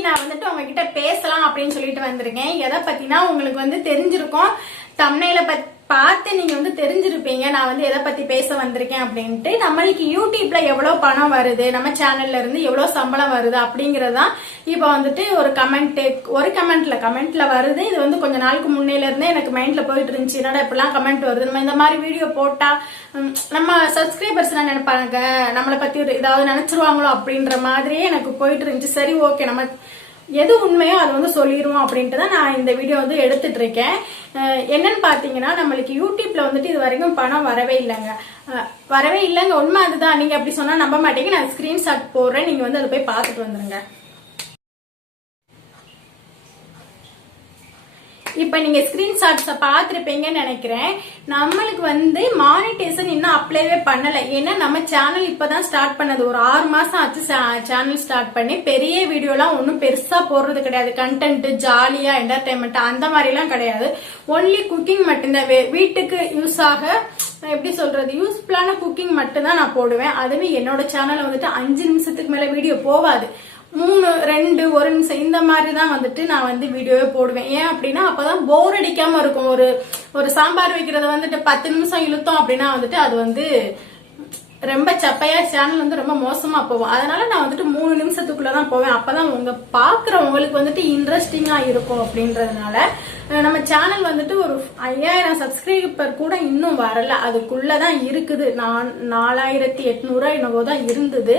இன்னைக்கு நான் வந்துட்டு உங்ககிட்ட பேசலாம் அப்படின்னு சொல்லிட்டு வந்திருக்கேன். எதை பத்தினா உங்களுக்கு வந்து தெரிஞ்சிருக்கும், தம்ப்நெயில பார்த்து நீங்க வந்து தெரிஞ்சிருப்பீங்க நான் வந்து எதை பத்தி பேச வந்திருக்கேன் அப்படின்ட்டு. நம்மளுக்கு யூடியூப்ல எவ்வளவு பணம் வருது, நம்ம சேனல்ல இருந்து எவ்வளவு சம்பளம் வருது அப்படிங்கறதான் இப்ப வந்துட்டு ஒரு கமெண்ட்ல வருது. இது வந்து கொஞ்ச நாளுக்கு முன்னையில இருந்தே எனக்கு மைண்ட்ல போயிட்டு இருந்துச்சு, என்னடா இப்பெல்லாம் கமெண்ட் வருது, நம்ம இந்த மாதிரி வீடியோ போட்டா நம்ம சப்ஸ்கிரைபர்ஸ் என்ன நினைப்பாங்க, நம்மளை பத்தி ஏதாவது நினைச்சிருவாங்களோ அப்படின்ற மாதிரியே எனக்கு போயிட்டு இருந்துச்சு. சரி ஓகே, நம்ம எது உண்மையோ அதை வந்து சொல்லிடுவோம் அப்படின்ட்டு தான் நான் இந்த வீடியோ வந்து எடுத்துட்டு இருக்கேன். என்னன்னு பாத்தீங்கன்னா, நம்மளுக்கு யூடியூப்ல வந்துட்டு இது வரைக்கும் பணம் வரவே இல்லைங்க. உண்மை அதுதான். நீங்க அப்படி சொன்னா நம்ப மாட்டீங்க. நான் ஸ்கிரீன்ஷாட் போடுறேன், நீங்க வந்து அதை போய் பார்த்துட்டு வந்துருங்க. இப்ப நீங்க ஸ்கிரீன்ஷாட்ஸ பாத்திருப்பீங்கன்னு நினைக்கிறேன். நம்மளுக்கு வந்து மானிட்டேஷன் இன்னும் அப்ளைவே பண்ணல. ஏன்னா நம்ம சேனல் இப்பதான் ஸ்டார்ட் பண்ணது, ஒரு 6 மாசம் ஆச்சு சேனல் ஸ்டார்ட் பண்ணி. பெரிய வீடியோலாம் ஒன்னும் பெருசா போடுறது கிடையாது. கண்டென்ட் ஜாலியா என்டர்டைன்மெண்ட் அந்த மாதிரி எல்லாம் கிடையாது. ஒன்லி குக்கிங் மட்டும்தான், வீட்டுக்கு யூஸ் ஆக எப்படி சொல்றது, யூஸ்ஃபுல்லான குக்கிங் மட்டும் தான் நான் போடுவேன். அதுவே என்னோட சேனல் வந்துட்டு 5 நிமிஷத்துக்கு மேல வீடியோ போவாது. 3, 2, 1 நிமிஷம் இந்த மாதிரி தான் வந்துட்டு நான் வந்து வீடியோவே போடுவேன். ஏன் அப்படின்னா அப்பதான் போர் அடிக்காம இருக்கும். ஒரு சாம்பார் வைக்கிறத வந்துட்டு 10 நிமிஷம் இழுத்தோம் அப்படின்னா வந்துட்டு அது வந்து ரொம்ப சப்பையா, சேனல் வந்து ரொம்ப மோசமா போகும். அதனால நான் வந்துட்டு 3 நிமிஷத்துக்குள்ளதான் போவேன். அப்பதான் உங்க பாக்குறவங்களுக்கு வந்துட்டு இன்ட்ரெஸ்டிங்கா இருக்கும் அப்படின்றதுனால. நம்ம சேனல் வந்துட்டு ஒரு 5000 சப்ஸ்கிரைபர் கூட இன்னும் வரல, அதுக்குள்ளதான் இருக்குது. 4800 என்னவோ தான் இருந்தது.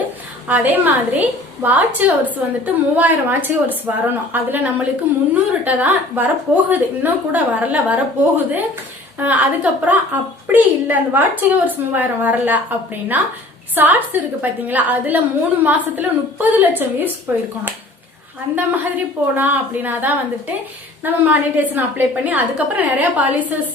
அதே மாதிரி வாட்ச் ஹவர்ஸ் வந்துட்டு 3000 வாட்ச் ஹவர்ஸ் வரணும். அதுல நம்மளுக்கு 300 தான் வரப்போகுது, இன்னும் கூட வரல, வரப்போகுது. அதுக்கப்புறம் அப்படி இல்ல, அந்த வாட்ச் ஹவர்ஸ் 3000 வரல அப்படின்னா ஷார்ட்ஸ் இருக்கு பாத்தீங்களா, அதுல 3 மாசத்துல 30 லட்சம் வியூஸ் போயிருக்கணும். அந்த மாதிரி போனா அப்படின்னா தான் வந்துட்டு நம்ம மானிட்டேஷன் அப்ளை பண்ணி அதுக்கப்புறம் நிறைய பாலிசஸ்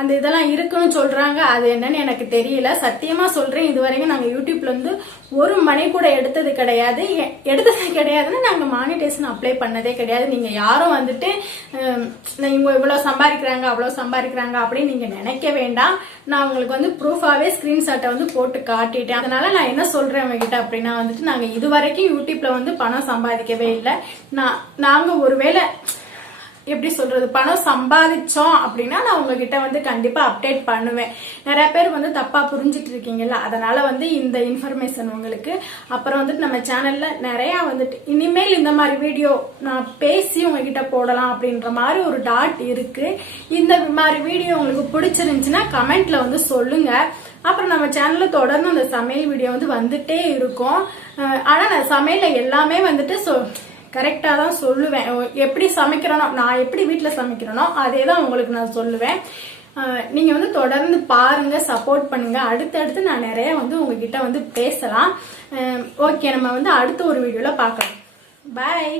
அந்த இதெல்லாம் இருக்குன்னு சொல்றாங்க. அது என்னன்னு எனக்கு தெரியல, சத்தியமா சொல்றேன். இது வரைக்கும் நாங்க யூடியூப்ல இருந்து ஒரு மணி கூட எடுத்தது கிடையாதுன்னு நாங்க மானிட்டேஷன் அப்ளை பண்ணதே கிடையாது. நீங்க யாரும் வந்துட்டு இவங்க இவ்வளவு சம்பாதிக்கிறாங்க அவ்வளவு சம்பாதிக்கிறாங்க அப்படின்னு நீங்க நினைக்க வேண்டாம். நான் உங்களுக்கு வந்து ப்ரூஃபாவே ஸ்கிரீன்ஷாட்டை வந்து போட்டு காட்டிட்டேன். அதனால நான் என்ன சொல்றேன் உங்ககிட்ட அப்படின்னா வந்துட்டு, நாங்க இது வரைக்கும் யூடியூப்ல வந்து பணம் சம்பாதிக்கவே இல்லை. நாங்க ஒருவேளை எப்படி சொல்றது, பணம் சம்பாதிச்சோம் அப்படின்னா நான் உங்ககிட்ட வந்து கண்டிப்பா அப்டேட் பண்ணுவேன். நிறைய பேர் வந்து தப்பா புரிஞ்சிட்டு இருக்கீங்கல்ல, அதனால வந்து இந்த இன்ஃபர்மேஷன் உங்களுக்கு. அப்புறம் வந்துட்டு நம்ம சேனல்ல நிறைய வந்துட்டு இனிமேல் இந்த மாதிரி வீடியோ நான் பேசி உங்ககிட்ட போடலாம் அப்படின்ற மாதிரி ஒரு டாட் இருக்கு. இந்த மாதிரி வீடியோ உங்களுக்கு பிடிச்சிருந்துச்சுன்னா கமெண்ட்ல வந்து சொல்லுங்க. அப்புறம் நம்ம சேனல்ல தொடர்ந்து அந்த சமையல் வீடியோ வந்து வந்துட்டே இருக்கும். ஆனா நான் சமையல எல்லாமே வந்துட்டு கரெக்டா தான் சொல்லுவேன். எப்படி சமைக்கிறனோ, நான் எப்படி வீட்டுல சமைக்கிறனோ அதே தான் உங்களுக்கு நான் சொல்லுவேன். நீங்க வந்து தொடர்ந்து பாருங்க, சப்போர்ட் பண்ணுங்க. அடுத்தடுத்து நான் நிறைய வந்து உங்ககிட்ட வந்து பேசலாம். ஓகே, நம்ம வந்து அடுத்த ஒரு வீடியோல பார்க்கலாம். பாய்.